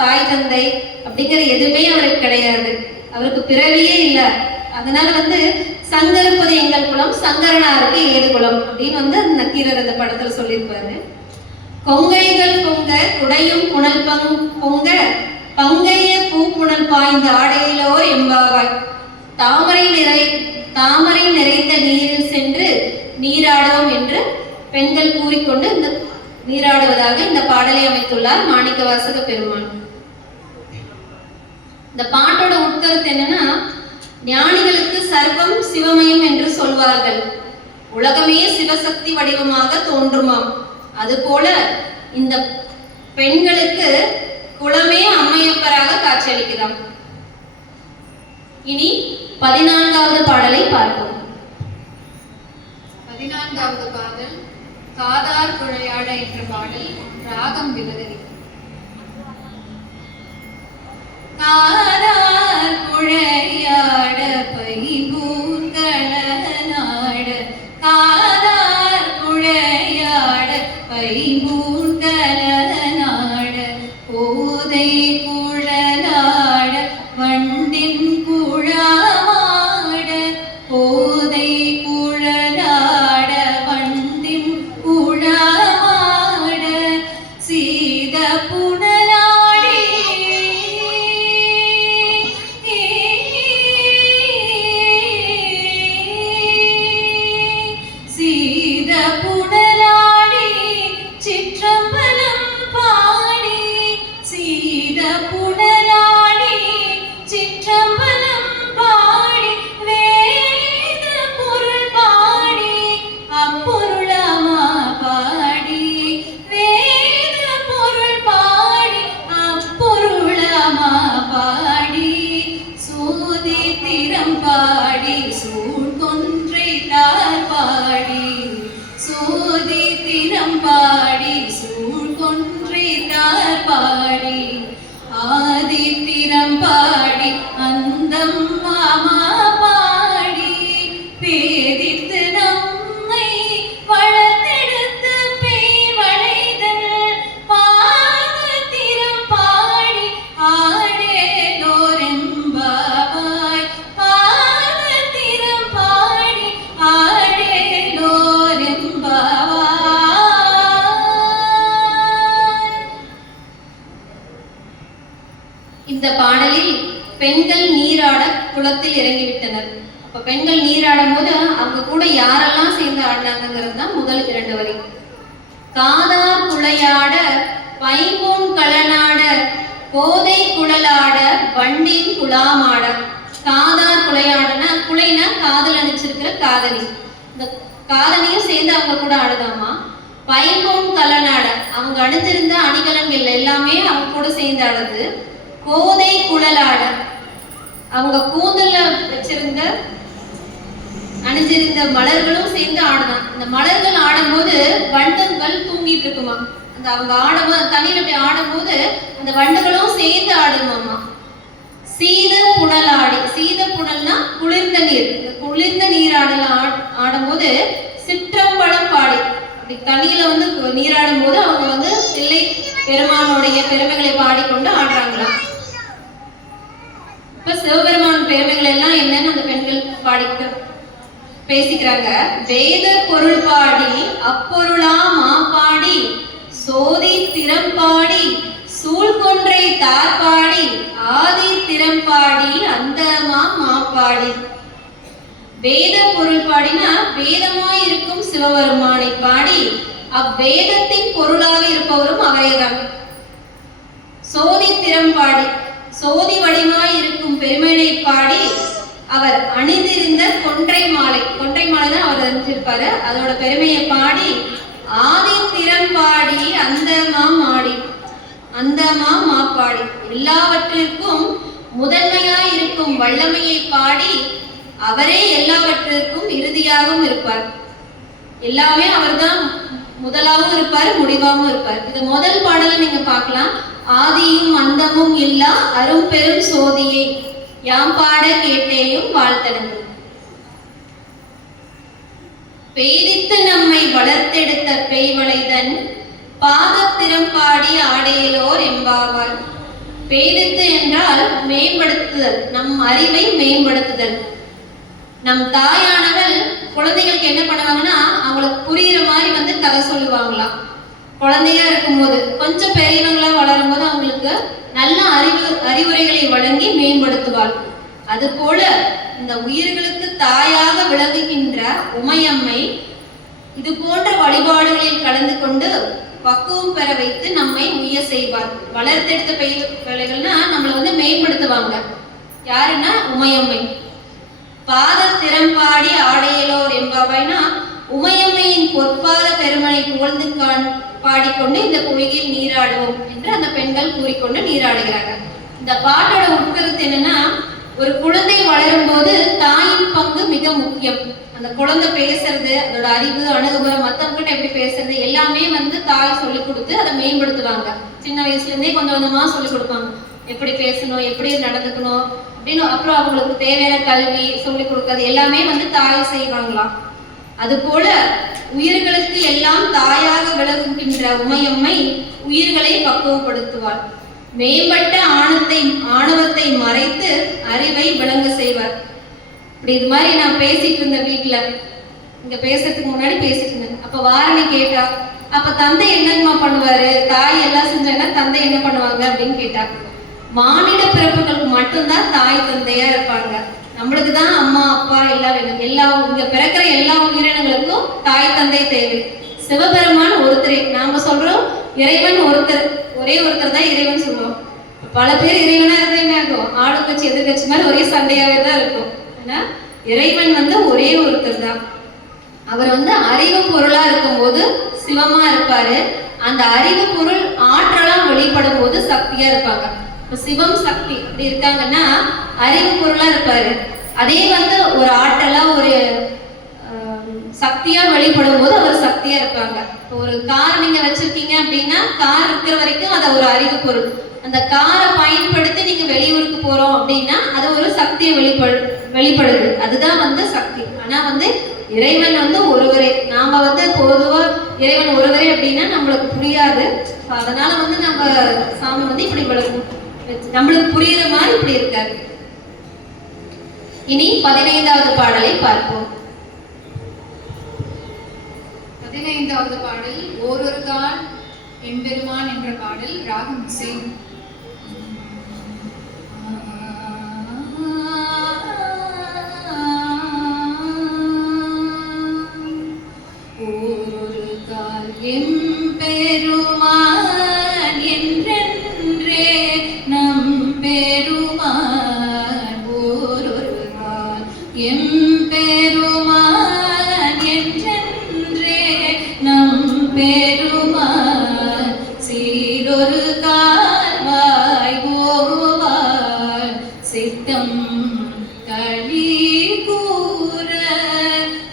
தாய் தந்தை அப்படிங்கிற எதுவுமே அவருக்கு கிடையாது. அவருக்கு பிறவியே இல்லை. அதனால வந்து சங்கருப்பது எங்கள் குலம் சங்கரனாருக்கு ஏது குலம் அப்படின்னு வந்து நக்கீரர் அந்த படத்துல சொல்லியிருப்பாரு. கொங்கைகள் பொங்க குடையும் புனல் பொங்க பங்கைய பூப்புணல் பாய்ந்த ஆடையிலோர் எம்பாவாய். தாமரை நிறைந்த நீரில் சென்று நீராடுவோம் என்று பெண்கள் கூறிக்கொண்டு இந்த நீராடுவதாக இந்த பாடலை அமைத்துள்ளார் மாணிக்கவாசக பெருமான். இந்த பாட்டோட உட்கருத்து என்னன்னா, ஞானிகளுக்கு சர்வம் சிவமயம் என்று சொல்வார்கள். உலகமே சிவசக்தி வடிவமாக தோன்றுமாம். அதுபோல இந்த பெண்களுக்கு குலமே அம்மையப்பராக காட்சியளிக்கிறார். இனி 14வது பாடலை பார்ப்போம். 14வது பாடல் காதார் குழையாட என்ற பாடல். ராகம் விலகரி. காதார் குழையாட பைபூங்கலநாட காதார் குழையாட பைபூங்கலநாட கோதை குழ புனலாடி சிற்றம்பலம் பாடி வேத பொருள் பாடி அப்பொருளாமா பாடி வேத பொருள் பாடி அப்பொருளாமா பாடி சோதி திறம் பாடி சூழ்கொன்றை தார் பாடி சோதி திறம் பாடி சூழ்கொன்றை தார் பாடி ஆதித்திரம் பாடி அந்தம் மாமா பாடி பேதித்து நம்மை வளர்த்தெடுத்து பேய் வளைதல் பாதத்திரம் பாடி ஆடேலோரெம்பாவாய் பாதத்திரம் பாடி ஆடேலோரெம்பாவாய். இந்த பாடலில் பெண்கள் நீராட குளத்தில் இறங்கிவிட்டனர். அப்ப பெண்கள் நீராடும் போது அவங்க கூட யாரெல்லாம் சேர்ந்து ஆடினாங்கிறது தான் முதல் 2 வரி. காதார் குளையாட பைம்பூன் களனாட கோதை குழலாட வண்டின் குழாமாட. காதார் குளையாடனா, குளைனா காதல் அணிச்சிருக்கிற காதலி, இந்த காதலியும் சேர்ந்து அவங்க கூட ஆடுதாமா. பைம்பூன் களனாட அவங்க அணிஞ்சிருந்த அணிகலன்கள் எல்லாமே அவங்க கூட சேர்ந்து ஆடுது. கோதை குழலாட அவங்க கூந்தல்ல வச்சிருந்த அணிஞ்சிருந்த மலர்களும் சேர்ந்து ஆடுதான். இந்த மலர்கள் ஆடும்போது வண்டங்கள் தூங்கிட்டு இருக்குமா. அந்த அவங்க ஆடும்போது தண்ணியில போய் ஆடும்போது அந்த வண்டுகளும் சேர்ந்து ஆடுமாமா. சீத புனலாடி, சீத புனல்னா குளிர்ந்த நீர். இந்த குளிர்ந்த நீராடல ஆடும்போது சிற்றம்பலம் பாடி, அப்படி தண்ணியில வந்து நீராடும் போது அவங்க வந்து தில்லை பெருமானுடைய பெருமைகளை பாடிக்கொண்டு ஆடுறாங்களாம். இப்ப சிவபெருமான் பெருமைகள் எல்லாம் என்னன்னு அந்த பெண்கள் பாடிட்டு பேசிக்கிறாங்க. வேத பொருள் பாடி அப்பொருளா மாப்பாடி சோதி திறம் பாடி சூழ்கொன்றை தார் பாடி ஆதி திறம் பாடி அந்தமா மாப்பாடி. வேத பொருள் பாடினா வேதமாய் இருக்கும் சிவபெருமானை பாடி அவ்வேதத்தின் பொருளாக இருப்பவரும் அவரேதான். சோதி திறம் பாடி சோதி வடிவாய் இருக்கும் பெருமையை பாடி அவர் அணிந்திருந்த கொன்றை மாலை, கொன்றை மாலை தான் அவர் அணிஞ்சிருப்பாரு, அதோட பெருமையை பாடி ஆதி திறம் பாடி அந்தமா மாடி அந்தமா மாப்பாடி எல்லாவற்றிற்கும் முதன்மையாய் இருக்கும் வல்லமையை பாடி அவரே எல்லாவற்றிற்கும் இறுதியாகவும் இருப்பார். எல்லாமே அவர்தான் முதலாகவும் இருப்பார், முடிவாகவும் இருப்பார். இது முதல் பாடல் நீங்க பார்க்கலாம். ஆதியும் அந்தமும் இல்லா அரும் பெரும் சோதியை யாம் பாட கேட்டேயும் வாழ்த்தனது. பேதித்து நம்மை வளர்த்தெடுத்த பேய்வளைதன் பாதத்திறம் பாடி ஆடையிலோர் எம்பாவாய். பேதித்து என்றால் மேம்படுத்துதல், நம் அறிவை மேம்படுத்துதல். நம் தாயானவள் குழந்தைகளுக்கு என்ன பண்ணுவாங்கன்னா அவங்களுக்கு புரியுற மாதிரி வந்து கதை சொல்லுவாங்களாம். குழந்தையா இருக்கும்போது கொஞ்சம் பெரியவங்களா வளரும் போது அவங்களுக்கு நல்ல அறிவுரைகளை வழங்கி மேம்படுத்துவாள். அது போல இந்த உயிர்களுக்கு தாயாக விளங்குகின்ற உமையம்மை இது போன்ற வழிபாடுகளில் கலந்து கொண்டு பக்குவம் பெற வைத்து நம்மை உய்ய செய்வார். வளர்த்தெடுத்த பிள்ளைகள்னா நம்மளை வந்து மேம்படுத்துவாங்க. யாருன்னா உமையம்மை. பாதத்திறம் பாடி ஆடையலோர் என்பவைனா உமையம்மையின் பொற்பாத பெருமனை புகழ்ந்து பாடிக்கொண்டு இந்த பொய்கையில் நீராடுவோம் என்று அந்த பெண்கள் கூறிக்கொண்டு நீராடுகிறாங்க. இந்த பாட்டோட உட்கருத்து என்னன்னா, ஒரு குழந்தை வளரும் போது தாயின் பங்கு மிக முக்கியம். அந்த குழந்தை பேசுறது, அதோட அறிவு, அணுகுமுறை, மத்தவங்கிட்ட எப்படி பேசுறது எல்லாமே வந்து தாய் சொல்லி கொடுத்து அதை மேம்படுத்துவாங்க. சின்ன வயசுல இருந்தே கொஞ்சம் கொஞ்சமா சொல்லி கொடுப்பாங்க, எப்படி பேசணும், எப்படி நடந்துக்கணும் அப்படின்னு. அப்புறம் அவங்களுக்கு தேவையான கல்வி சொல்லி கொடுக்கறது எல்லாமே வந்து தாய் செய்வாங்களாம். அது போல உயிர்களுக்கு எல்லாம் தாயாக விளங்குகின்ற உமையம்மை உயிர்களை பக்குவப்படுத்துவாள். மேம்பட்ட ஆணவத்தை மறைத்து அறிவை விளங்க செய்வார். இப்படி இது மாதிரி நான் பேசிட்டு இருந்த வீட்டுல, இங்க பேசுறதுக்கு முன்னாடி பேசிட்டு இருந்தேன். அப்ப வாரணி கேட்டா, அப்ப தந்தை என்னங்கம்மா பண்ணுவாரு, தாய் எல்லாம் செஞ்சாங்கன்னா தந்தை என்ன பண்ணுவாங்க அப்படின்னு கேட்டா. மானிட பிறப்புகளுக்கு மட்டும்தான் தாய் தந்தையா இருப்பாங்க. நம்மளுக்கு தான் அம்மா அப்பா எல்லாம் வேணும். இங்க பிறக்கிற எல்லா உயிரினங்களுக்கும் தாய் தந்தை தேவை. சிவபெருமான் ஒருத்தரே. நாம சொல்றோம் இறைவன் ஒருத்தர், ஒரே ஒருத்தர் தான் இறைவன் சொல்றோம். பல பேர் இறைவனா இருந்தா என்ன ஆகும், ஆளுங்கட்சி எதிர்கட்சி மாதிரி ஒரே சண்டையாவே தான் இருக்கும். ஆனா இறைவன் வந்து ஒரே ஒருத்தர் தான். அவர் வந்து அறிவு பொருளா இருக்கும்போது சிவமா இருப்பாரு. அந்த அறிவு பொருள் ஆற்றலா வெளிப்படும் போது சக்தியா இருப்பாங்க. இப்ப சிவம் சக்தி அப்படி இருக்காங்கன்னா அறிவு பொருளா இருப்பாரு. அதே வந்து ஒரு ஆற்றலா ஒரு சக்தியா வெளிப்படும் போது அவர் சக்தியா இருப்பாங்க. இப்போ ஒரு கார் நீங்க வச்சிருக்கீங்க அப்படின்னா கார் இருக்கிற வரைக்கும் அது ஒரு அறிவு பொருள். அந்த காரை பயன்படுத்தி நீங்க வெளியூருக்கு போறோம் அப்படின்னா அது ஒரு சக்தியை வெளிப்படுது. அதுதான் வந்து சக்தி. ஆனா வந்து இறைவன் வந்து ஒருவரே. நாம வந்து பொதுவா இறைவன் ஒருவரே அப்படின்னா நம்மளுக்கு புரியாது. அதனால வந்து நம்ம சாமி வந்து இப்படி நம்மளுக்கு புரியுற மாதிரி இப்படி இருக்காரு. இனி 15வது பாடலை பார்ப்போம். 15வது பாடல் ஓரொரு கால் எம்பெருமான் என்ற பாடல். ராகம் இசை. ஓரொரு கால் எம்பெருமான் என்றென்றே நம் பெருமான். ஓரொரு கால் எம்பெருமான் என்றென்றே நம் பெருமான். சீரொரு கால்வாய் போவார் சித்தம் களி கூற.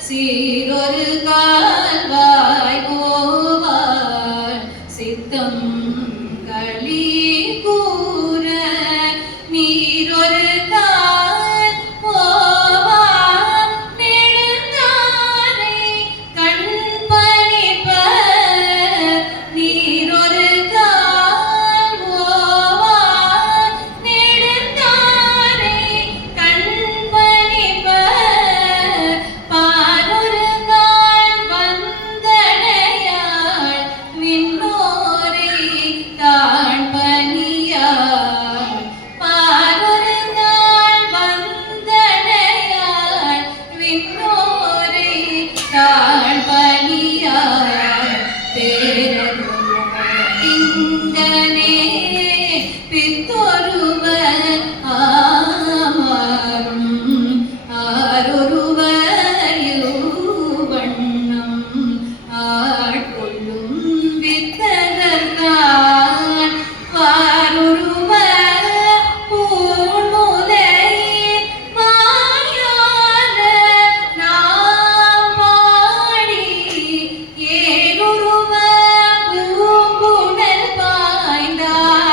சீரொரு கால்வாய் போவார் சித்தம் களி கூற. நீரொரு கால் போவார் நெடுந்தாரை கண் பணிப்ப. நீரொரு கால் போவார் நெடுந்தாரை கண் பணிப்ப. பாரொரு கால் வந்தடையாள் விண்ணோரை தாழ்பணியாள். பாரொரு கால் வந்தடையாள் விண்ணோரை தாழ்பணியாள். பேரருளார் திங்கனே பித்தொருவர் ஆமாறும். ஆரொருவர் யூவண்ணம் ஆட்கொள்ளும் வித்தகர்தான். வாரொருவர் பூமுலையின் மாயான நாம் பாடி. ஏரொருவர் பூங்குழல் பாய்ந்தாடேலோர்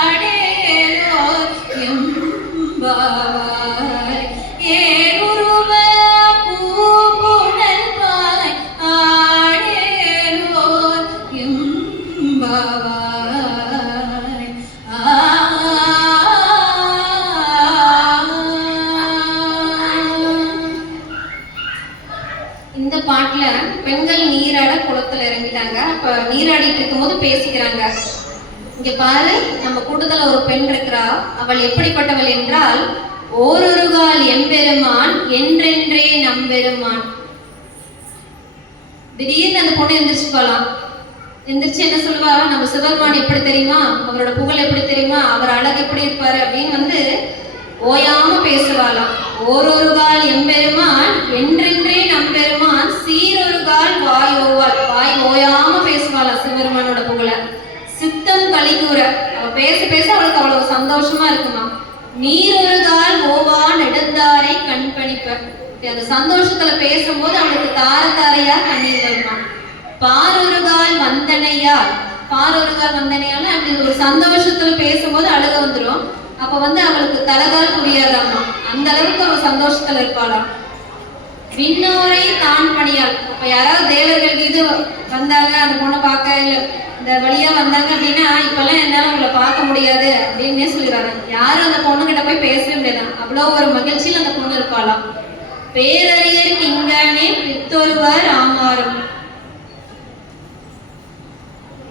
எம்பாவாய். ஏரொருவர் பூங்குழல் பாய் ஆடேலோர் எம்பாவாய். இந்த பாட்டுல பெண்கள் நீராட குளத்துல இறங்கிட்டாங்க. அப்ப நீராடிட்டு இருக்கும்போது பேசிக்கிறாங்க. இங்க பாரு, நம்ம கூட்டத்துல ஒரு பெண் இருக்கிறா. அவள் எப்படிப்பட்டவள் என்றால் ஓரொரு கால் எம்பெருமான் என்றென்றே நம்பெருமான். திடீர்னு அந்த பொண்ணு எந்திரிச்சு போலாம். எந்திரிச்சு என்ன சொல்லுவா, நம்ம சிவபெருமான் எப்படி தெரியுமா, அவரோட புகழ் எப்படி தெரியுமா, அவர் அழகு எப்படி இருப்பாரு அப்படின்னு வந்து ஓயாம பேசுவாளாம். ஓரொரு கால் எம்பெருமான் என்றென்றே நம்பெருமான் சீரொரு கால் வாய் ஓவாள். வாய் ஓயாம பேசுவாளாம் சிவபெருமானோட புகழ. சித்தம் கலிகூற. அவ பேச பேச அவளுக்கு அவ்வளவு சந்தோஷமா இருக்குமா. நீரொரு கால் ஓவா நெடுந்தாரை கண்பணிப்ப. அந்த சந்தோஷத்துல பேசும்போது அவளுக்கு தார தாரையா கண்ணீர் வருமா. பாரொரு கால் வந்தனையால். பாரொரு கால் வந்தனையால அப்படி ஒரு சந்தோஷத்துல பேசும்போது அழுக வந்துடும். அப்ப வந்து அவளுக்கு தலகால் புரியாதாமா. அந்த அளவுக்கு அவள் சந்தோஷத்துல இருப்பாளாம். விண்ணோரை தான் பணியாள். அப்ப யாராவது தேவர்கள் இது வந்தாங்க, அந்த பொண்ணை பார்க்க இல்ல இந்த வழியா வந்தாங்க அப்படின்னா இப்பெல்லாம் என்னால உங்களை பார்க்க முடியாது அப்படின்னே சொல்லிடுறாங்க. யாரும் அந்த பொண்ணு கிட்ட போய் பேசவே முடியாது. அவ்வளவு ஒரு மகிழ்ச்சியில் அந்த பொண்ணு இருப்பாளாம். பேரறியர் இங்கனே பித்தொருவர் ஆமாறும்.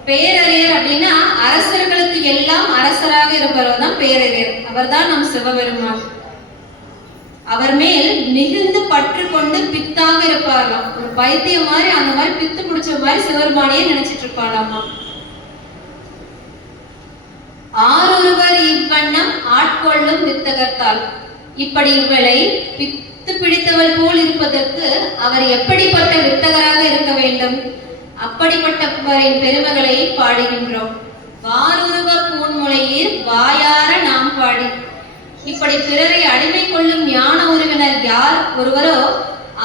பேரறியர் அப்படின்னா அரசர்களுக்கு எல்லாம் அரசராக இருப்பவர் தான் பேரறியர். அவர் தான் நம் சிவபெருமான். அவர் மேல் மிகுந்து பற்று கொண்டு பித்தாக இருப்பாராம். ஒரு பைத்தியம் மாதிரி, அந்த மாதிரி பித்து பிடிச்ச மாதிரி சிவபெருமானையே நினைச்சிட்டு இருப்பாராமா. ஆரொருவர் இவ்வண்ணம் ஆட்கொள்ளும் வித்தகத்தால். இப்படி இவளை பித்து பிடித்தவள் போல் இருப்பதற்கு அவர் எப்படிப்பட்ட வித்தகராக இருக்க வேண்டும்? அப்படிப்பட்டவரின் பெருமைகளை பாடுகின்றோம். வாருருவ பூன்முளையீர் வாயார நாம் பாடி. இப்படி பிறரை அடிமை கொள்ளும் ஞான உறவினர் யார் ஒருவரோ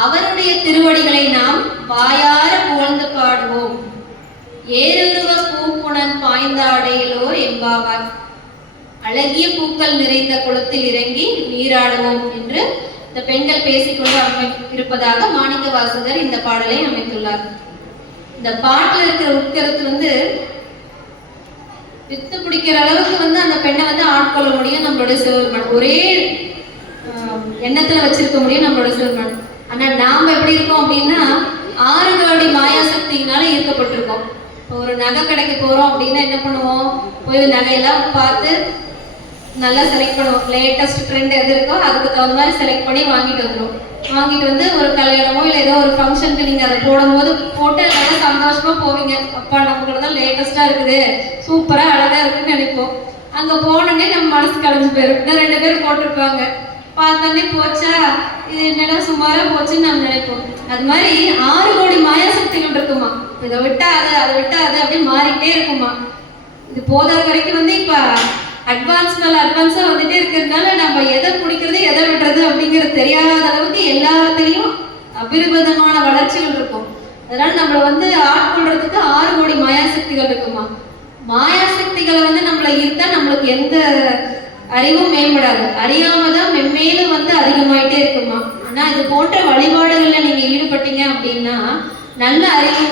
அவருடைய திருவடிகளை நாம் வாயார புகழ்ந்து பாடுவோம். ஏருருவ பூப்புணன் பாய்ந்தாடையிலோர் எம்பாவார். அழகிய பூக்கள் நிறைந்த குளத்தில் இறங்கி நீராடுவோம் என்று இந்த பெண்கள் பேசிக்கொண்டு இருப்பதாக மாணிக்க வாசகர் இந்த பாடலை அமைத்துள்ளார். இந்த பாட்டுல இருக்கிற உட்கருத்து வித்து பிடிக்கிற அளவுக்கு அந்த பெண்ணை ஆட்கொள்ள முடியும் நம்மளுடைய சிவபெருமான். ஒரே எண்ணத்துல வச்சிருக்க முடியும் நம்மளோட சிவபெருமான். ஆனா நாம எப்படி இருக்கோம் அப்படின்னா 6 கோடி மாயாசக்தியினால ஈர்க்கப்பட்டிருக்கோம். ஒரு நகை கடைக்கு போறோம் அப்படின்னா என்ன பண்ணுவோம்? போய் நகையெல்லாம் பார்த்து நல்லா செலக்ட் பண்ணுவோம். லேட்டஸ்ட் ட்ரெண்ட் எது இருக்கோ அதுக்கு தகுந்த மாதிரி செலக்ட் பண்ணி வாங்கிட்டு வந்துடும். வாங்கிட்டு ஒரு கல்யாணமோ இல்லை ஏதோ ஒரு ஃபங்க்ஷனுக்கு நீங்க அதை போடும்போது போட்டு நல்லா சந்தோஷமா போவீங்க. அப்பா நமக்கு தான் லேட்டஸ்டா இருக்குது, சூப்பரா அழகா இருக்குன்னு நினைப்போம். அங்க போனோடனே நம்ம மனசு கலைஞ்சு போயிடும். இன்னும் 2 பேர் போட்டிருப்பாங்க, பார்த்தோன்னே போச்சா இது என்னடா சுமாரா போச்சுன்னு நம்ம நினைப்போம். அது மாதிரி 6 கோடி மாயாசக்திகள் இருக்குமா. இதை விட்டா அது, அதை விட்டா அது அப்படி மாறிட்டே இருக்குமா. இது போதாத வரைக்கும் இப்ப அட்வான்ஸா வந்துட்டே இருக்கிறதுனால நம்ம எதை பிடிக்கிறது எதை விடுறது அப்படிங்கிறது தெரியாத அளவுக்கு எல்லாத்துலயும் அபிரிபதமான வளர்ச்சிகள் இருக்கும். அதனால நம்மள ஆட்கொள்றதுக்கு 6 கோடி மாயாசக்திகள் இருக்குமா. மாயாசக்திகளை நம்மளை ஈர்த்தா நம்மளுக்கு எந்த அறிவும் மேம்படாது. அறியாமதான் மென்மேலும் அதிகமாயிட்டே இருக்குமா. ஆனா இது போன்ற வழிபாடுகள்ல நீங்க ஈடுபட்டீங்க அப்படின்னா நல்ல அறிவு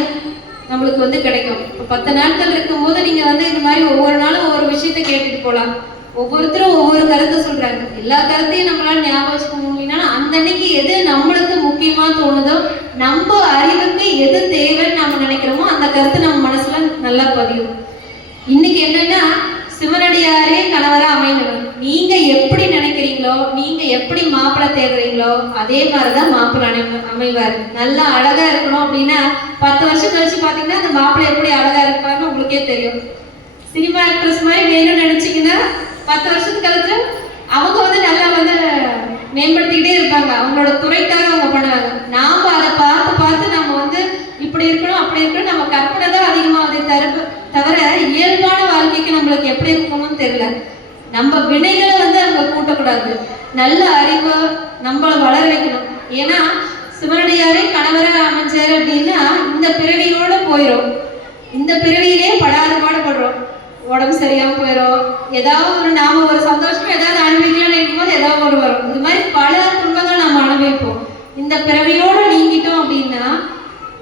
நம்மளுக்கு கிடைக்கும். இப்போ 10 நாட்கள் இருக்கும்போது நீங்க இது மாதிரி ஒவ்வொரு நாளும் ஒவ்வொரு விஷயத்த கேட்டுட்டு போகலாம். ஒவ்வொருத்தரும் ஒவ்வொரு கருத்தை சொல்றாங்க. எல்லா கருத்தையும் நம்மளால ஞாபகம் வச்சுக்க முடியும்னா அந்த அன்னைக்கு எது நம்மளுக்கு முக்கியமா தோணுதோ, நம்ம அறிவுக்கு எது தேவைன்னு நம்ம நினைக்கிறோமோ அந்த கருத்து நம்ம மனசுல நல்லா பதியும். இன்னைக்கு என்னன்னா சிவனடியாரே கணவரா அமையணும். நீங்க எப்படி நினைக்கிறீங்களோ, நீங்க எப்படி மாப்பிள்ளை தேடுறீங்களோ அதே மாதிரிதான் மாப்பிள்ளை அமைவார். நல்லா அழகா இருக்கணும் அப்படின்னா 10 வருஷம் கழிச்சு பாத்தீங்கன்னா அந்த மாப்பிள்ளை எப்படி அழகா இருப்பாருன்னு உங்களுக்கே தெரியும். சினிமா ஆக்ட்ரஸ் மாதிரி வேணும்னு நினைச்சீங்கன்னா 10 வருஷத்துக்கு கழிச்சு அவங்க நல்லா மேம்படுத்திக்கிட்டே இருப்பாங்க. அவங்களோட துறைக்காக அவங்க பண்ணுவாங்க. நாம அதை பார்த்து பார்த்து நம்ம இப்படி இருக்கணும் அப்படி இருக்கணும் நம்ம கற்பனை தான் அதிகமாகுது தவிர இயல்பான வாழ்க்கைக்கு நம்மளுக்கு எப்படி இருக்கணும்னு தெரியல. நம்ம வினைகளை அவங்க கூட்டக்கூடாது. நல்ல அறிவை நம்மளை வளர வைக்கணும். ஏன்னா சிவனடியாரே கணவராக அமைஞ்சாரு அப்படின்னா இந்த பிறவியோட போயிடும். இந்த பிறவியிலே படாத பாடுபடுறோம். உடம்பு சரியாம போயிடும். ஏதாவது நாம ஒரு சந்தோஷம் ஏதாவது அனுபவிக்கலாம்னு நினைக்கும் போது ஏதாவது ஒரு வரும். இது மாதிரி பல துன்பங்கள் நம்ம அனுபவிப்போம். இந்த பிறவியோட நீங்கிட்டோம் அப்படின்னா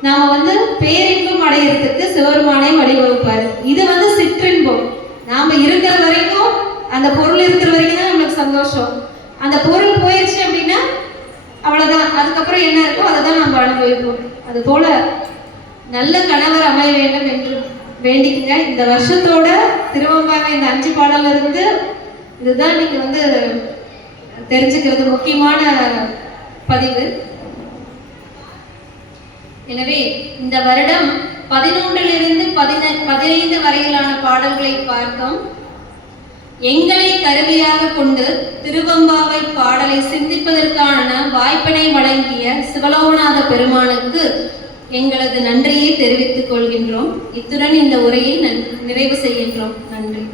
நாம பேரின்பம் அடையிறதுக்கு சிவபெருமானே வழிவகுப்பாரு. இது சிற்றின்பம். நாம இருக்கிற வரைக்கும் அந்த பொருள் இருக்கிற வரைக்கும் தான் நம்மளுக்கு சந்தோஷம். அந்த பொருள் போயிடுச்சு அப்படின்னா அவ்வளவுதான். அதுக்கப்புறம் என்ன இருக்கோ அதை தான் நம்ம அனுபவிப்போம். அது போல நல்ல கணவர் அமைய வேண்டும் என்று வேண்டிக்கங்க. இந்த வருஷத்தோட திருவம்பாவை இந்த 5 பாடல்ல இருந்து இதுதான் நீங்க தெரிஞ்சுக்கிறது முக்கியமான பதிவு. எனவே இந்த வருடம் 11லிருந்து 15 வரையிலான பாடல்களை பார்த்தோம். எங்களை கருவியாக கொண்டு திருவம்பாவை பாடலை சிந்திப்பதற்கான வாய்ப்பினை வழங்கிய சிவலோகநாத பெருமானுக்கு எங்களது நன்றியை தெரிவித்துக் கொள்கின்றோம். இத்துடன் இந்த உரையை நிறைவு செய்கின்றோம். நன்றி.